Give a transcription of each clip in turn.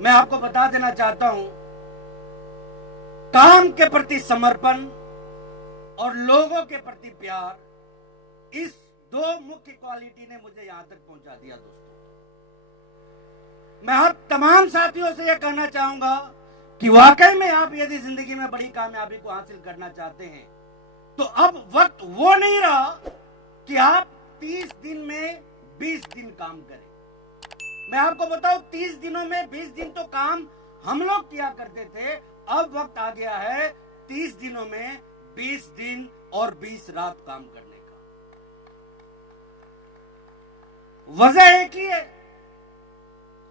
मैं आपको बता देना चाहता हूं, काम के प्रति समर्पण और लोगों के प्रति प्यार, इस दो मुख्य क्वालिटी ने मुझे यहां तक पहुंचा दिया। दोस्तों, मैं आप तमाम साथियों से यह कहना चाहूंगा कि वाकई में आप यदि जिंदगी में बड़ी कामयाबी को हासिल करना चाहते हैं तो अब वक्त वो नहीं रहा कि आप 30 दिन में 20 दिन काम करें। मैं आपको बताऊं, 30 दिनों में 20 दिन तो काम हम लोग किया करते थे। अब वक्त आ गया है 30 दिनों में 20 दिन और 20 रात काम करने का। वजह एक ही है,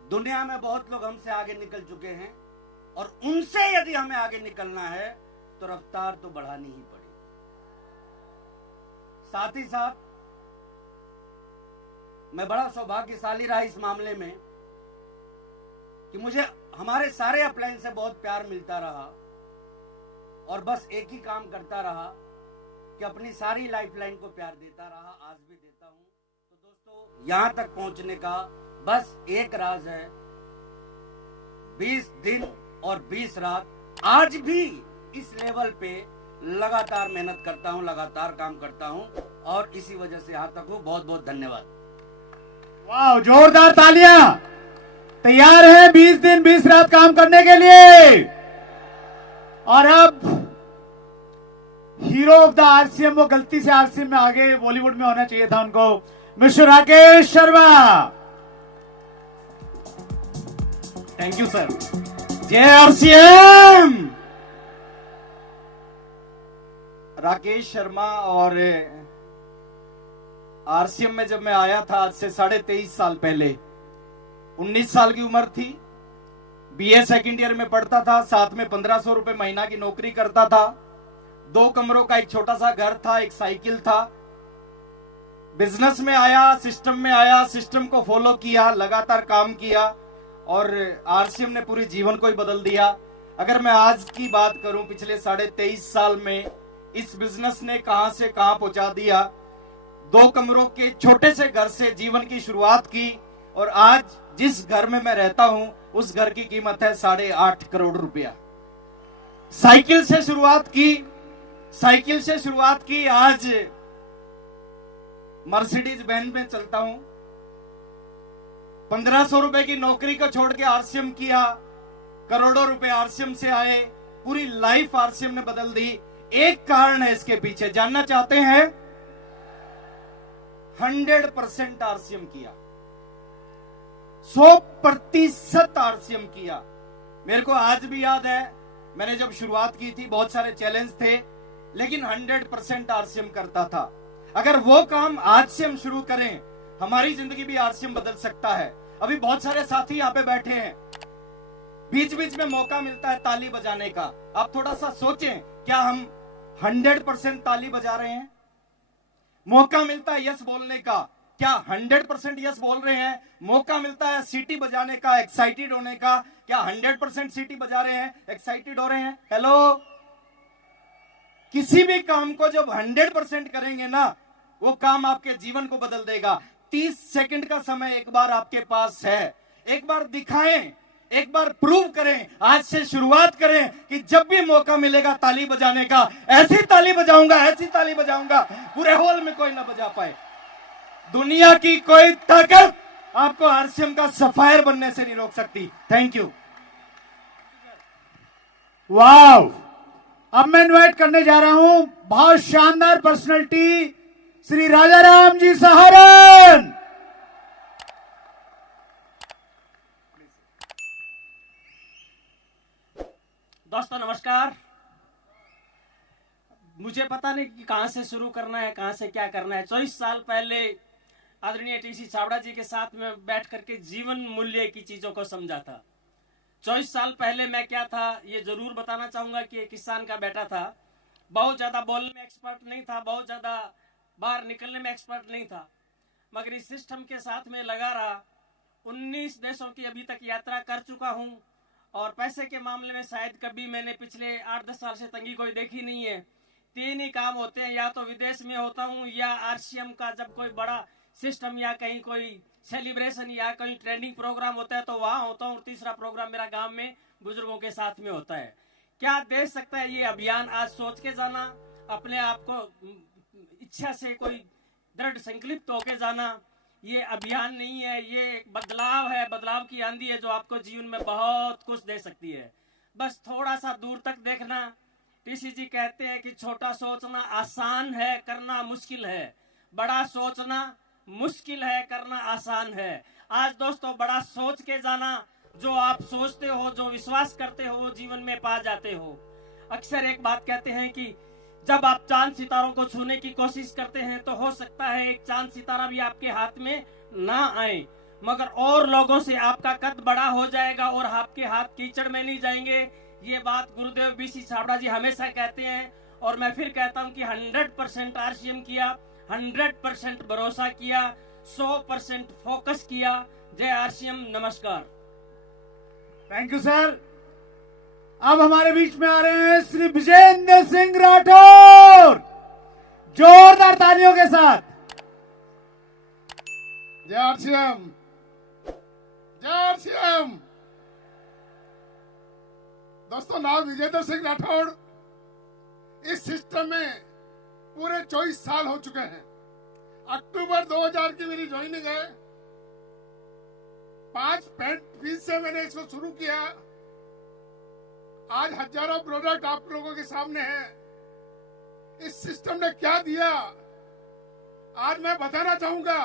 दुनिया में बहुत लोग हमसे आगे निकल चुके हैं और उनसे यदि हमें आगे निकलना है तो रफ्तार तो बढ़ानी ही पड़ेगी। साथ ही साथ मैं बड़ा सौभाग्यशाली रहा इस मामले में कि मुझे हमारे सारे अपलाइन से बहुत प्यार मिलता रहा और बस एक ही काम करता रहा कि अपनी सारी लाइफलाइन को प्यार देता रहा, आज भी देता हूं। तो दोस्तों, यहां तक पहुंचने का बस एक राज है, 20 दिन और 20 रात। आज भी इस लेवल पे लगातार मेहनत करता हूं, लगातार काम करता हूं और इसी वजह से यहां तक हूं। बहुत बहुत धन्यवाद। वाह, जोरदार तालियां। तैयार है 20 दिन 20 रात काम करने के लिए। और अब हीरो ऑफ द आरसीएम, वो गलती से आरसीएम में आगे बॉलीवुड में होना चाहिए था उनको, mister Rakesh Sharma. Thank you sir. जय आरसीएम। राकेश शर्मा। और आरसीएम में जब मैं आया था आज से 23.5 साल पहले, 19 साल की उम्र थी, बीए सेकंड ईयर में पढ़ता था, साथ में 1500 रुपए महीना की नौकरी करता था, 2 कमरों का एक छोटा सा घर था, एक साइकिल था। बिजनेस में आया, सिस्टम में आया, सिस्टम को फॉलो किया, लगातार काम किया और आरसीएम ने पूरे जीवन को ही बदल दिया। अगर मैं आज की बात करूं, पिछले 23.5 साल में इस बिजनेस ने कहां से कहां पहुंचा दिया। 2 कमरों के छोटे से घर से जीवन की शुरुआत की और आज जिस घर में मैं रहता हूं उस घर की कीमत है 8.5 करोड़ रुपया। साइकिल से शुरुआत की, आज मर्सिडीज बेंज में चलता हूं। 1500 रुपए की नौकरी को छोड़ के आरसीएम किया, करोड़ों रुपए आरसीएम से आए, पूरी लाइफ आरसीएम ने बदल दी। एक कारण है इसके पीछे, जानना चाहते हैं? 100% आरसीएम किया, 100% आरसीएम किया। मेरे को आज भी याद है, मैंने जब शुरुआत की थी बहुत सारे चैलेंज थे, लेकिन 100% आरसीएम करता था। अगर वो काम आज से हम शुरू करें, हमारी जिंदगी भी आरसीएम बदल सकता है। अभी बहुत सारे साथी यहाँ पे बैठे हैं, बीच बीच में मौका मिलता है ताली बजाने का। आप थोड़ा सा सोचें, क्या हम 100% ताली बजा रहे हैं? मौका मिलता है यस बोलने का, क्या 100% यस बोल रहे हैं? मौका मिलता है सीटी बजाने का, एक्साइटेड होने का, क्या 100% सीटी बजा रहे हैं, एक्साइटेड हो रहे हैं? हेलो। किसी भी काम को जब 100% करेंगे ना, वो काम आपके जीवन को बदल देगा। 30 सेकंड का समय एक बार आपके पास है, एक बार दिखाएं, एक बार प्रूव करें। आज से शुरुआत करें कि जब भी मौका मिलेगा ताली बजाने का, ऐसी ताली बजाऊंगा, ऐसी ताली बजाऊंगा, पूरे हॉल में कोई ना बजा पाए। दुनिया की कोई ताकत आपको आरसीएम का सफायर बनने से नहीं रोक सकती। Thank you. वाव। अब मैं इनवाइट करने जा रहा हूं बहुत शानदार पर्सनैलिटी, श्री राजाराम जी सहारन। दोस्तों नमस्कार। मुझे पता नहीं कि कहां से शुरू करना है, कहां से क्या करना है। 24 साल पहले आदरणीय टीसी छाबड़ा जी के साथ में बैठ करके जीवन मूल्य की चीजों को समझा था। 24 साल पहले मैं क्या था ये जरूर बताना चाहूंगा कि एक किसान का बेटा था। बहुत ज्यादा बोलने में एक्सपर्ट नहीं था, बहुत ज्यादा बाहर निकलने में एक्सपर्ट नहीं था, मगर इस सिस्टम के साथ में लगा रहा। 19 देशों की अभी तक यात्रा कर चुका हूं और पैसे के मामले में शायद कभी मैंने पिछले 8-10 साल से तंगी कोई देखी नहीं है। 3 ही काम होते हैं, या तो विदेश में होता हूं या आरसीएम का जब कोई बड़ा सिस्टम या कहीं कोई सेलिब्रेशन या कहीं ट्रेंडिंग प्रोग्राम होता है तो वहां होता हूँ, और तीसरा प्रोग्राम मेरा गांव में बुजुर्गों के साथ में होता है। क्या दे सकता है ये अभियान? आज सोच के जाना, अपने आप को इच्छा से कोई दृढ़ संकल्पित होके जाना, ये अभियान नहीं है, ये एक बदलाव है, बदलाव की आंधी है जो आपको जीवन में बहुत कुछ दे सकती है। बस थोड़ा सा दूर तक देखना। टीसी जी कहते हैं कि छोटा सोचना आसान है, करना मुश्किल है, बड़ा सोचना मुश्किल है, करना आसान है। आज दोस्तों बड़ा सोच के जाना, जो आप सोचते हो, जो विश्वास करते हो, वो जीवन में पा जाते हो। अक्सर एक बात कहते हैं कि जब आप चांद सितारों को छूने की कोशिश करते हैं तो हो सकता है एक चांद सितारा भी आपके हाथ में ना आए, मगर और लोगों से आपका कद बड़ा हो जाएगा और आपके हाथ कीचड़ में नहीं जाएंगे। ये बात गुरुदेव बीसी छाबड़ा जी हमेशा कहते हैं, और मैं फिर कहता हूं कि 100% आरसीएम किया, 100% भरोसा किया, 100% फोकस किया। जय आरसीएम, नमस्कार। Thank you sir. अब हमारे बीच में आ रहे हैं श्री विजेंद्र सिंह राठौर, जोरदार तालियों के साथ। जय आरसीएम, जय आरसीएम। दोस्तों, नाम विजेंद्र सिंह राठौड़। इस सिस्टम में पूरे 24 साल हो चुके हैं। अक्टूबर 2000 की मेरी ज्वाइनिंग है। 5 पेंट पीस से मैंने इसको शुरू किया। आज हजारों प्रोडक्ट आप लोगों के सामने हैं। इस सिस्टम ने क्या दिया, आज मैं बताना चाहूंगा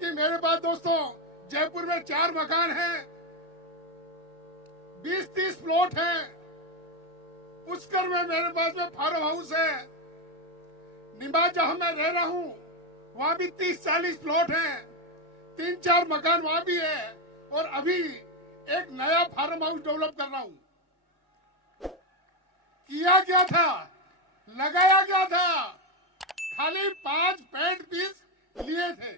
कि मेरे पास दोस्तों जयपुर में 4 मकान हैं, 20-30 प्लॉट हैं। पुष्कर में मेरे पास में फार्म हाउस है। निमाज जहां मैं रह रहा हूं वहां भी 30-40 प्लॉट हैं, 3-4 मकान वहां भी है, और अभी एक नया फार्म हाउस डेवलप कर रहा हूं। किया क्या था, लगाया क्या था, खाली 5 पेंट पीस लिए थे,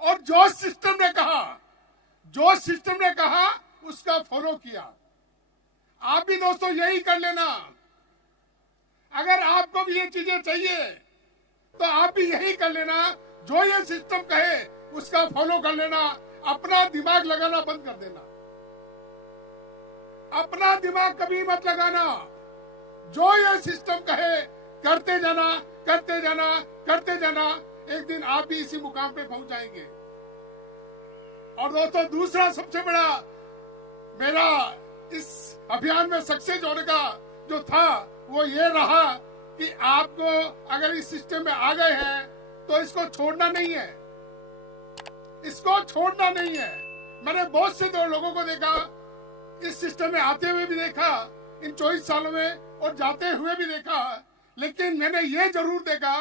और जो सिस्टम ने कहा उसका फॉलो किया। आप भी दोस्तों यही कर लेना। अगर आपको भी ये चीजें चाहिए तो आप भी यही कर लेना, जो ये सिस्टम कहे उसका फॉलो कर लेना। अपना दिमाग लगाना बंद कर देना, अपना दिमाग कभी मत लगाना। जो ये सिस्टम कहे करते जाना, करते जाना, करते जाना। एक दिन आप भी इसी मुकाम पे पहुंच जाएंगे। और दोस्तों, दूसरा सबसे बड़ा मेरा इस अभियान में सक्सेस होने का जो था वो ये रहा कि आपको अगर इस सिस्टम में आ गए हैं तो इसको छोड़ना नहीं है, इसको छोड़ना नहीं है। मैंने बहुत से लोगों को देखा, इस सिस्टम में आते हुए भी देखा इन 24 सालों में, और जाते हुए भी देखा। लेकिन मैंने ये जरूर देखा,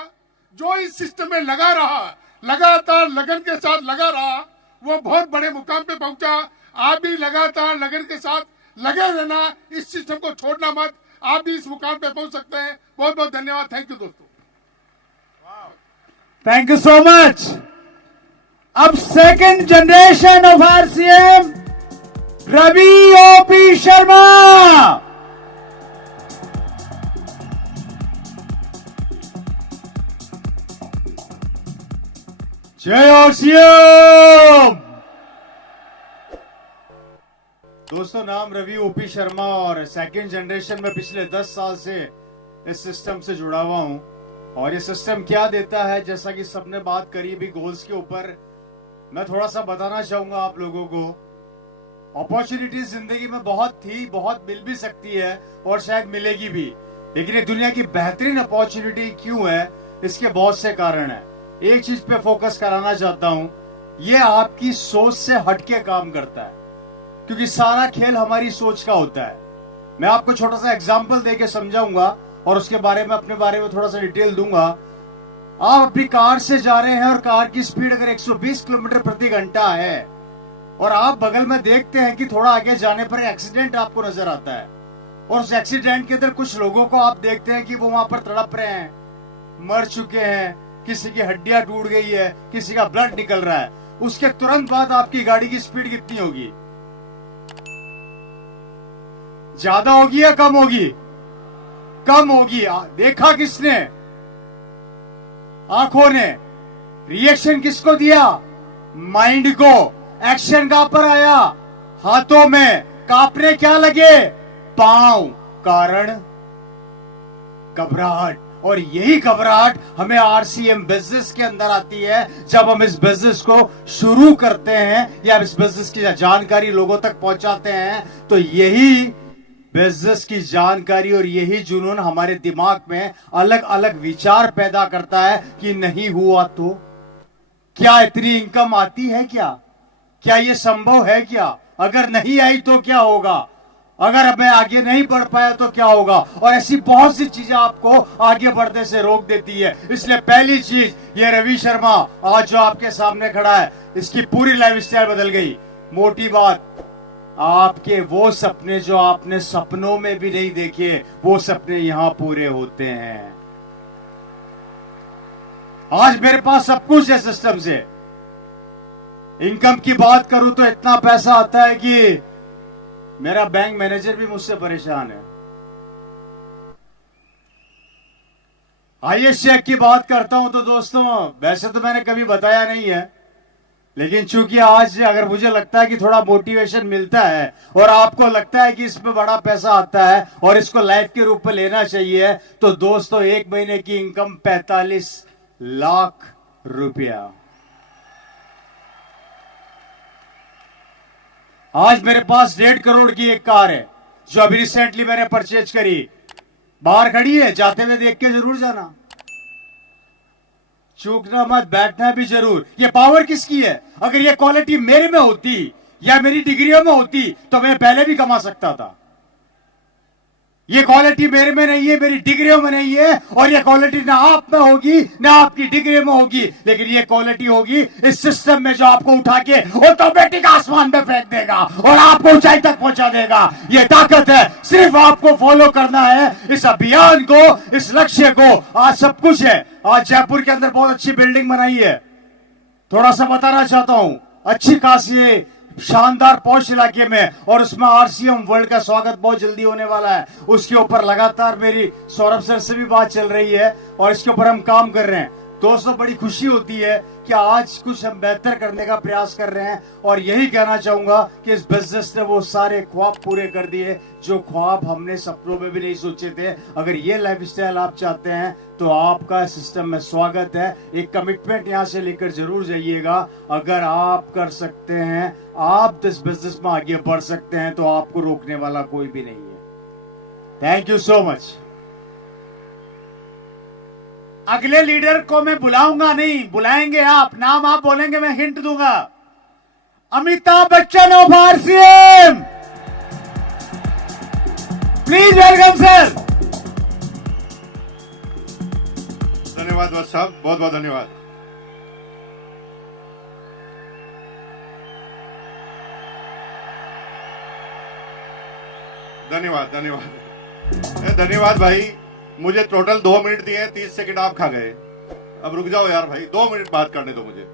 जो इस सिस्टम में लगा रहा, लगातार लगन के साथ लगा रहा, वो बहुत बड़े मुकाम पे पहुंचा। आप भी लगातार लगन के साथ लगे रहना, इस सिस्टम को छोड़ना मत। आप भी इस मुकाम पे पहुंच सकते हैं। बहुत बहुत धन्यवाद। थैंक यू दोस्तों। Thank you so much. अब second generation of RCM Ravi OP Sharma. जय आरसीएम। दोस्तों, नाम रवि ओपी शर्मा, और सेकंड जनरेशन में पिछले 10 साल से इस सिस्टम से जुड़ा हुआ हूं। और ये सिस्टम क्या देता है, जैसा कि सबने बात करी भी गोल्स के ऊपर, मैं थोड़ा सा बताना चाहूंगा आप लोगों को। अपॉर्चुनिटीज जिंदगी में बहुत थी, बहुत मिल भी सकती है और शायद मिलेगी भी, लेकिन ये दुनिया की बेहतरीन अपॉर्चुनिटी क्यों है, इसके बहुत से कारण है। एक चीज पे फोकस कराना चाहता हूं, ये आपकी सोच से हटके काम करता है, क्योंकि सारा खेल हमारी सोच का होता है। मैं आपको छोटा सा एग्जांपल देके समझाऊंगा और उसके बारे में, अपने बारे में थोड़ा सा डिटेल दूंगा। आप अपनी कार से जा रहे हैं और कार की स्पीड अगर 120 किलोमीटर प्रति घंटा है, और आप बगल में देखते हैं कि थोड़ा आगे जाने पर एक्सीडेंट आपको नजर आता है, और उस एक्सीडेंट के अंदर कुछ लोगों को आप देखते हैं कि वो वहां पर तड़प रहे हैं, मर चुके हैं, किसी की हड्डियां टूट गई है, किसी का ब्लड निकल रहा है। उसके तुरंत बाद आपकी गाड़ी की स्पीड कितनी होगी? ज्यादा होगी या कम होगी? कम होगी। देखा किसने? आंखों ने। रिएक्शन किसको दिया? माइंड को एक्शन कहां पर आया, हाथों में कांपने क्या लगे, पांव, कारण घबराहट। और यही घबराहट हमें आरसीएम बिजनेस के अंदर आती है जब हम इस बिजनेस को शुरू करते हैं या इस बिजनेस की जानकारी लोगों तक पहुंचाते हैं। तो यही बिजनेस की जानकारी और यही जुनून हमारे दिमाग में अलग अलग विचार पैदा करता है कि नहीं हुआ तो क्या इतनी इनकम आती है, क्या ये संभव है, क्या अगर नहीं आई तो क्या होगा, अगर मैं आगे नहीं बढ़ पाया तो क्या होगा। और ऐसी बहुत सी चीजें आपको आगे बढ़ने से रोक देती है। इसलिए पहली चीज, ये रवि शर्मा आज जो आपके सामने खड़ा है, इसकी पूरी लाइफस्टाइल बदल गई। मोटी बात, आपके वो सपने जो आपने सपनों में भी नहीं देखे, वो सपने यहां पूरे होते हैं। आज मेरे पास सब कुछ है सिस्टम से। इनकम की बात करूं तो इतना पैसा आता है कि मेरा बैंक मैनेजर भी मुझसे परेशान है। हाईएस्ट चेक की बात करता हूं तो दोस्तों, वैसे तो मैंने कभी बताया नहीं है, लेकिन चूंकि आज अगर मुझे लगता है कि थोड़ा मोटिवेशन मिलता है और आपको लगता है कि इसमें बड़ा पैसा आता है और इसको लाइफ के रूप में लेना चाहिए, तो दोस्तों एक महीने की इनकम 45 लाख रुपया। आज मेरे पास 1.5 करोड़ की एक कार है जो अभी रिसेंटली मैंने परचेज करी, बाहर खड़ी है, जाते हुए देख के जरूर जाना, चूकना मत, बैठना भी जरूर। ये पावर किसकी है? अगर ये क्वालिटी मेरे में होती या मेरी डिग्रियों में होती तो मैं पहले भी कमा सकता था। ये क्वालिटी मेरे में नहीं है, मेरी डिग्रियों में नहीं है, और ये क्वालिटी ना आप में होगी ना आपकी डिग्री में होगी, लेकिन ये क्वालिटी होगी इस सिस्टम में जो आपको उठा के ऑटोमेटिक आसमान में फेंक देगा और आपको ऊंचाई तक पहुंचा देगा। ये ताकत है, सिर्फ आपको फॉलो करना है इस अभियान को, इस लक्ष्य को। आज सब कुछ है। आज जयपुर के अंदर बहुत अच्छी बिल्डिंग बनाई है, थोड़ा सा बताना चाहता हूं, अच्छी खासी शानदार पौष इलाके में, और उसमें आरसीएम वर्ल्ड का स्वागत बहुत जल्दी होने वाला है। उसके ऊपर लगातार मेरी सौरभ सर से भी बात चल रही है और इसके ऊपर हम काम कर रहे हैं। दोस्तों बड़ी खुशी होती है कि आज कुछ हम बेहतर करने का प्रयास कर रहे हैं, और यही कहना चाहूंगा कि इस बिजनेस ने वो सारे ख्वाब पूरे कर दिए जो ख्वाब हमने सपनों में भी नहीं सोचे थे। अगर ये लाइफस्टाइल आप चाहते हैं तो आपका सिस्टम में स्वागत है। एक कमिटमेंट यहां से लेकर जरूर जाइएगा। अगर आप कर सकते हैं, आप इस बिजनेस में आगे बढ़ सकते हैं, तो आपको रोकने वाला कोई भी नहीं है। Thank you so much. अगले लीडर को मैं बुलाऊंगा नहीं, बुलाएंगे आप, नाम आप बोलेंगे, मैं हिंट दूंगा। Amitabh Bachchan of RCM, please welcome sir. धन्यवाद बस साहब, बहुत बहुत धन्यवाद। धन्यवाद धन्यवाद धन्यवाद भाई। मुझे टोटल 2 मिनट दिए, 30 सेकंड आप खा गए। अब रुक जाओ यार भाई, 2 मिनट बात करने दो मुझे।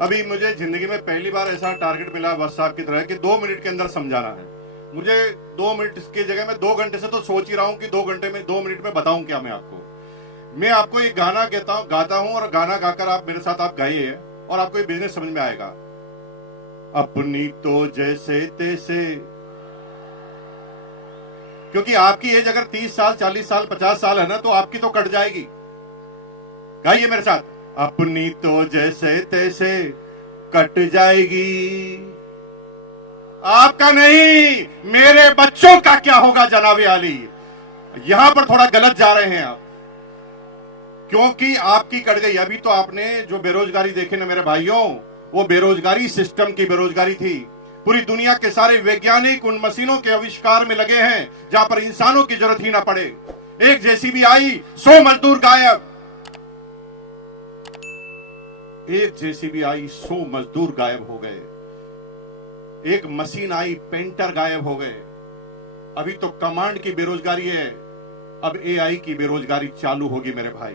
अभी मुझे जिंदगी में पहली बार ऐसा टारगेट मिला बस साहब की तरह कि 2 मिनट के अंदर समझाना है। मुझे 2 मिनट की जगह मैं 2 घंटे से तो सोच ही रहा हूँ कि 2 घंटे में 2 मिनट में बताऊं क्या मैं आपको एक गाना गाता हूँ, और गाना गाकर आप मेरे साथ आप गाइए और आपको ये बिजनेस समझ में आएगा। अपनी तो जैसे तैसे, क्योंकि आपकी एज अगर 30 साल 40 साल 50 साल है ना, तो आपकी तो कट जाएगी। गाइए मेरे साथ, अपनी तो जैसे तैसे कट जाएगी, आपका नहीं मेरे बच्चों का क्या होगा जनाबे आली। यहां पर थोड़ा गलत जा रहे हैं आप, क्योंकि आपकी कट गई। अभी तो आपने जो बेरोजगारी देखी ना मेरे भाइयों, वो बेरोजगारी सिस्टम की बेरोजगारी थी। पूरी दुनिया के सारे वैज्ञानिक उन मशीनों के आविष्कार में लगे हैं जहां पर इंसानों की जरूरत ही ना पड़े। एक जेसीबी आई, 100 मजदूर गायब। एक जेसीबी आई, 100 मजदूर गायब हो गए। एक मशीन आई, पेंटर गायब हो गए। अभी तो कमांड की बेरोजगारी है, अब एआई की बेरोजगारी चालू होगी मेरे भाई।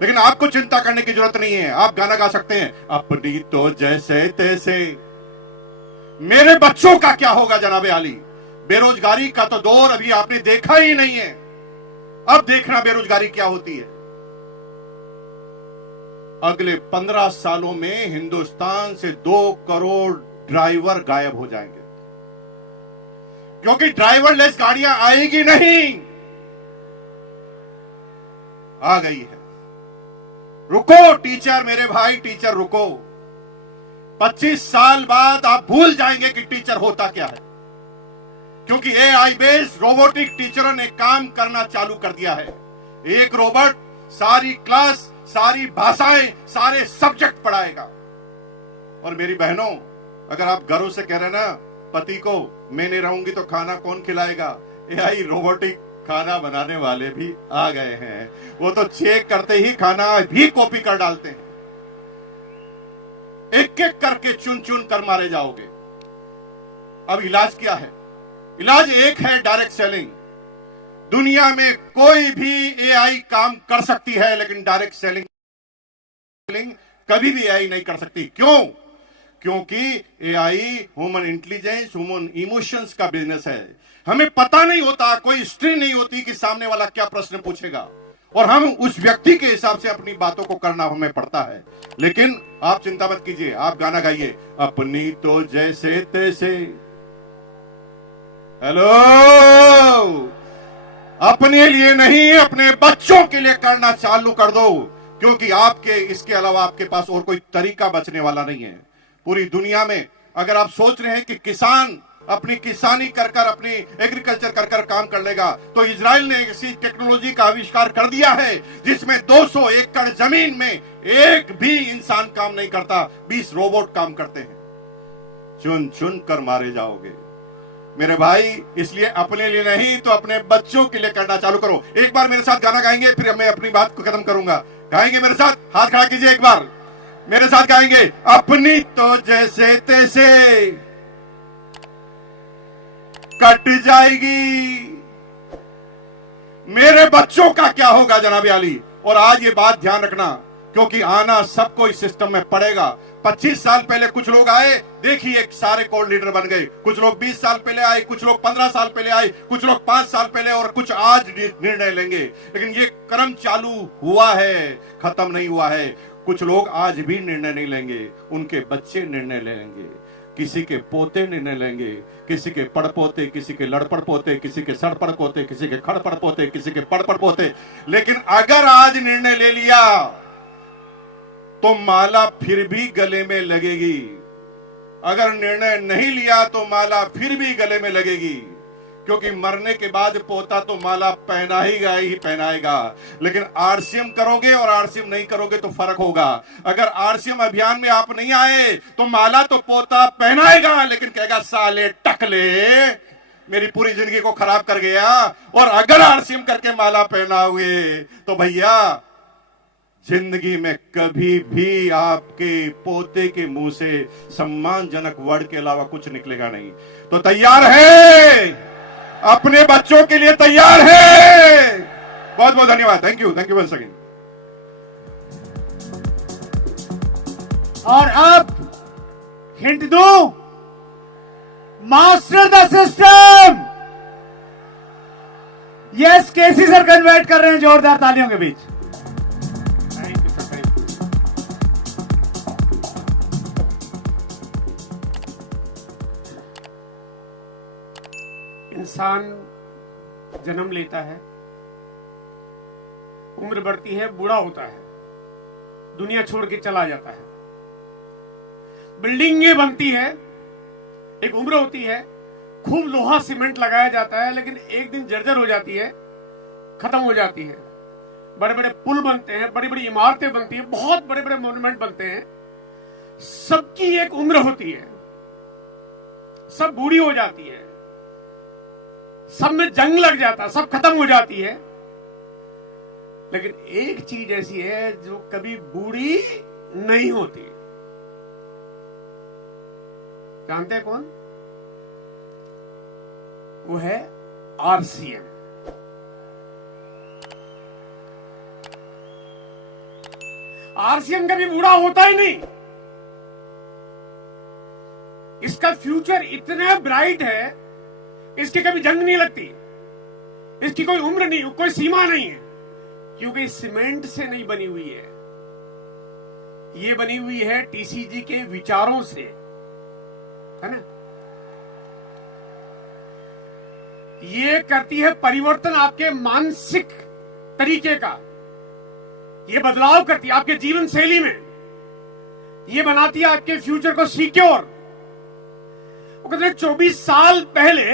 लेकिन आपको चिंता करने की जरूरत नहीं है। आप गाना गा सकते हैं, अपनी तो जैसे तैसे मेरे बच्चों का क्या होगा जनाबे आली। बेरोजगारी का तो दौर अभी आपने देखा ही नहीं है। अब देखना बेरोजगारी क्या होती है। अगले 15 सालों में हिंदुस्तान से 2 करोड़ ड्राइवर गायब हो जाएंगे, क्योंकि ड्राइवरलेस गाड़ियां आएगी नहीं। आ गई है। रुको टीचर, मेरे भाई टीचर रुको। 25 साल बाद आप भूल जाएंगे कि टीचर होता क्या है, क्योंकि एआई बेस्ड रोबोटिक टीचरों ने काम करना चालू कर दिया है। एक रोबोट सारी क्लास, सारी भाषाएं, सारे सब्जेक्ट पढ़ाएगा। और मेरी बहनों, अगर आप घरों से कह रहे ना पति को मैं नहीं रहूंगी तो खाना कौन खिलाएगा, एआई रोबोटिक खाना बनाने वाले भी आ गए हैं। वो तो चेक करते ही खाना भी कॉपी कर डालते हैं। एक एक करके चुन चुन कर मारे जाओगे। अब इलाज क्या है? इलाज एक है, डायरेक्ट सेलिंग। दुनिया में कोई भी एआई काम कर सकती है, लेकिन डायरेक्ट सेलिंग कभी भी एआई नहीं कर सकती। क्यों? क्योंकि AI human intelligence, human emotions का बिजनेस है। हमें पता नहीं होता, कोई हिस्ट्री नहीं होती कि सामने वाला क्या प्रश्न पूछेगा, और हम उस व्यक्ति के हिसाब से अपनी बातों को करना हमें पड़ता है। लेकिन आप चिंता मत कीजिए, आप गाना गाइए, अपनी तो जैसे तैसे। हेलो, अपने लिए नहीं, अपने बच्चों के लिए करना चालू कर दो, क्योंकि आपके इसके अलावा आपके पास और कोई तरीका बचने वाला नहीं है। पूरी दुनिया में अगर आप सोच रहे हैं कि किसान अपनी किसानी कर कर, अपनी एग्रीकल्चर कर कर काम कर लेगा, तो इजराइल ने ऐसी टेक्नोलॉजी का आविष्कार कर दिया है जिसमें 200 एकड़ जमीन में एक भी इंसान काम नहीं करता, 20 रोबोट काम करते हैं। चुन चुन कर मारे जाओगे मेरे भाई। इसलिए अपने लिए नहीं तो अपने बच्चों के लिए करना चालू करो। एक बार मेरे साथ गाना गाएंगे, फिर मैं अपनी बात को खत्म करूंगा। गाएंगे मेरे साथ? हाथ खड़ा कीजिए, एक बार मेरे साथ गाएंगे, अपनी तो जैसे तैसे कट जाएगी, मेरे बच्चों का क्या होगा जनाब आली। और आज ये बात ध्यान रखना, क्योंकि आना सबको इस सिस्टम में पड़ेगा। 25 साल पहले कुछ लोग आए, देखिए सारे कोर लीडर बन गए। कुछ लोग 20 साल पहले आए, कुछ लोग 15 साल पहले आए, कुछ लोग 5 साल पहले, और कुछ आज निर्णय लेंगे। लेकिन ये क्रम चालू हुआ है, खत्म नहीं हुआ है। कुछ लोग आज भी निर्णय नहीं लेंगे, उनके बच्चे निर्णय लेंगे, किसी के पोते निर्णय लेंगे, किसी के पड़पोते, किसी के लड़पड़ पोते, किसी के सड़पड़ पोते, किसी के खड़पड़ पोते, किसी के पड़पड़ पोते। लेकिन अगर आज निर्णय ले लिया तो माला फिर भी गले में लगेगी। अगर निर्णय नहीं लिया तो माला फिर भी गले में लगेगी, क्योंकि मरने के बाद पोता तो माला पहनाएगा ही पहनाएगा। लेकिन आरसीएम करोगे और आरसीएम नहीं करोगे तो फर्क होगा। अगर आरसीएम अभियान में आप नहीं आए तो माला तो पोता पहनाएगा, लेकिन कहेगा साले टकले मेरी पूरी जिंदगी को खराब कर गया। और अगर आरसीएम करके माला पहनाओगे तो भैया जिंदगी में कभी भी आपके पोते के मुंह से सम्मानजनक वर्ड के अलावा कुछ निकलेगा नहीं। तो तैयार है? अपने बच्चों के लिए तैयार है? बहुत बहुत धन्यवाद। Thank you once again. और अब हिंट दूं, master the system. Yes, KC sir convert कर रहे हैं जोरदार तालियों के बीच। इंसान जन्म लेता है, उम्र बढ़ती है, बूढ़ा होता है, दुनिया छोड़ के चला जाता है, बिल्डिंगें बनती है, एक उम्र होती है, खूब लोहा सीमेंट लगाया जाता है, लेकिन एक दिन जर्जर हो जाती है, खत्म हो जाती है। बड़े बड़े पुल बनते हैं, बड़ी बड़ी इमारतें बनती हैं, बहुत बड़े बड़े मॉन्यूमेंट बनते हैं। सबकी एक उम्र होती है, सब बूढ़ी हो जाती है, सब में जंग लग जाता, सब खत्म हो जाती है। लेकिन एक चीज ऐसी है जो कभी बूढ़ी नहीं होती। जानते हैं कौन? वो है आरसीएम। आरसीएम कभी बूढ़ा होता ही नहीं। इसका फ्यूचर इतना ब्राइट है, इसकी कभी जंग नहीं लगती, इसकी कोई उम्र नहीं, कोई सीमा नहीं है, क्योंकि सीमेंट से नहीं बनी हुई है, ये बनी हुई है टीसीजी के विचारों से, है ना। ये करती है परिवर्तन आपके मानसिक तरीके का, ये बदलाव करती है आपके जीवन शैली में, ये बनाती है आपके फ्यूचर को सिक्योर। वो कहते हैं 24 साल पहले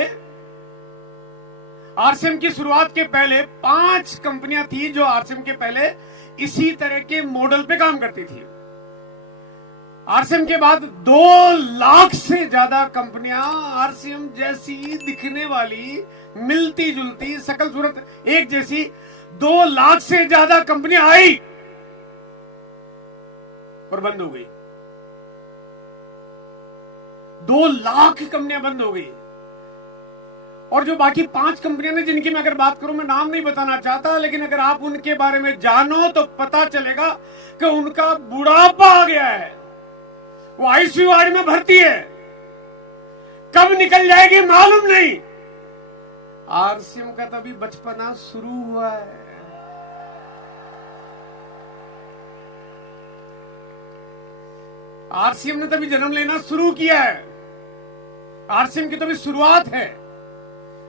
आरसीएम की शुरुआत के पहले 5 कंपनियां थी जो आरसीएम के पहले इसी तरह के मॉडल पे काम करती थी। आरसीएम के बाद 2 लाख से ज्यादा कंपनियां आरसीएम जैसी दिखने वाली, मिलती जुलती, शकल सूरत एक जैसी 2 लाख से ज्यादा कंपनियां आई और बंद हो गई। 2 लाख कंपनियां बंद हो गई। और जो बाकी 5 कंपनियां ने जिनकी मैं अगर बात करूं, मैं नाम नहीं बताना चाहता, लेकिन अगर आप उनके बारे में जानो तो पता चलेगा कि उनका बुढ़ापा आ गया है, वो आईसीयू वार्ड में भर्ती है, कब निकल जाएगी मालूम नहीं। आरसीएम का तो अभी बचपना शुरू हुआ है। आरसीएम ने तभी जन्म लेना शुरू किया है। आरसीएम की तो अभी शुरुआत है।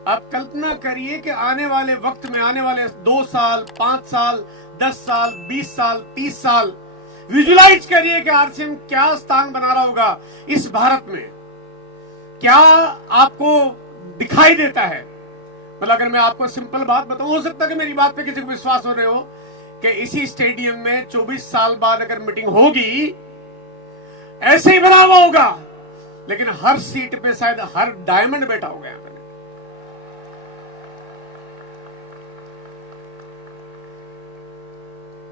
आप कल्पना करिए कि आने वाले वक्त में, आने वाले 2 साल, 5 साल, 10 साल, 20 साल, 30 साल, विजुलाइज करिए कि आरसीएम क्या स्थान बना रहा होगा इस भारत में। क्या आपको दिखाई देता है? मतलब अगर मैं आपको सिंपल बात बताऊं, हो सकता है कि मेरी बात पे किसी को विश्वास हो रहे हो कि इसी स्टेडियम में 24 साल बाद अगर मीटिंग होगी ऐसे ही बना हुआ होगा, लेकिन हर सीट पे शायद हर डायमंड बैठा होगा यहां पे।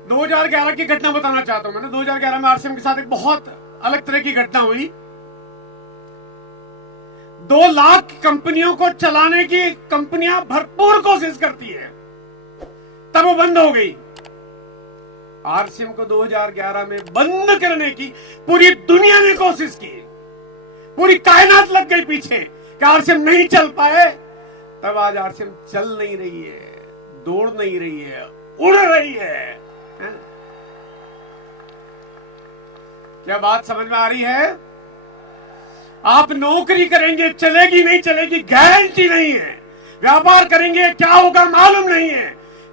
2011 की घटना बताना चाहता हूं। मैंने 2011 में आरसीएम के साथ एक बहुत अलग तरह की घटना हुई। 2 लाख कंपनियों को चलाने की कंपनियां भरपूर कोशिश करती है, तब वो बंद हो गई। आरसीएम को 2011 में बंद करने की पूरी दुनिया ने कोशिश की, पूरी कायनात लग गई पीछे कि आरसीएम नहीं चल पाए। तब आज आरसीएम चल नहीं रही है, दौड़ नहीं रही है, उड़ रही है। क्या बात समझ में आ रही है? आप नौकरी करेंगे, चलेगी नहीं चलेगी गारंटी नहीं है। व्यापार करेंगे, क्या होगा मालूम नहीं है।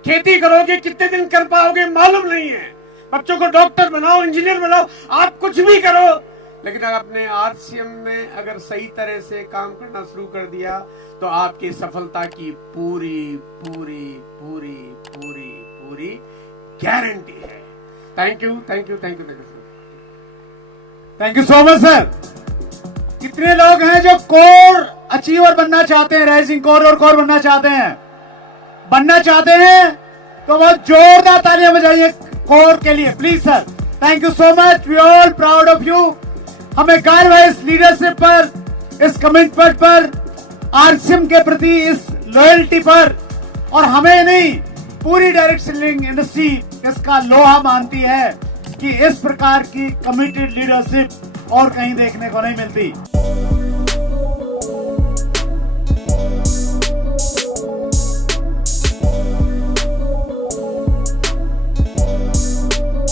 खेती करोगे, कितने दिन कर पाओगे मालूम नहीं है। बच्चों को डॉक्टर बनाओ, इंजीनियर बनाओ, आप कुछ भी करो, लेकिन अगर अपने आरसीएम में अगर सही तरह से काम करना शुरू कर दिया तो आपकी सफलता की पूरी पूरी पूरी पूरी पूरी गारंटी है। Thank you, thank you, thank you, thank you, thank you so much sir. कितने लोग हैं जो कोर अचीवर बनना चाहते हैं, राइजिंग कोर और कोर बनना चाहते हैं? बनना चाहते हैं तो बहुत जोरदार तालियां बजाइए कोर के लिए please sir. Thank you so much, we all proud of you. हमें गर्व है इस लीडरशिप पर, इस कमिटमेंट पर, आरसीएम के प्रति इस लॉयल्टी पर, और हमें नहीं पूरी डायरेक्ट सेलिंग इंडस्ट्री इसका लोहा मानती है कि इस प्रकार की कमिटेड लीडरशिप और कहीं देखने को नहीं मिलती।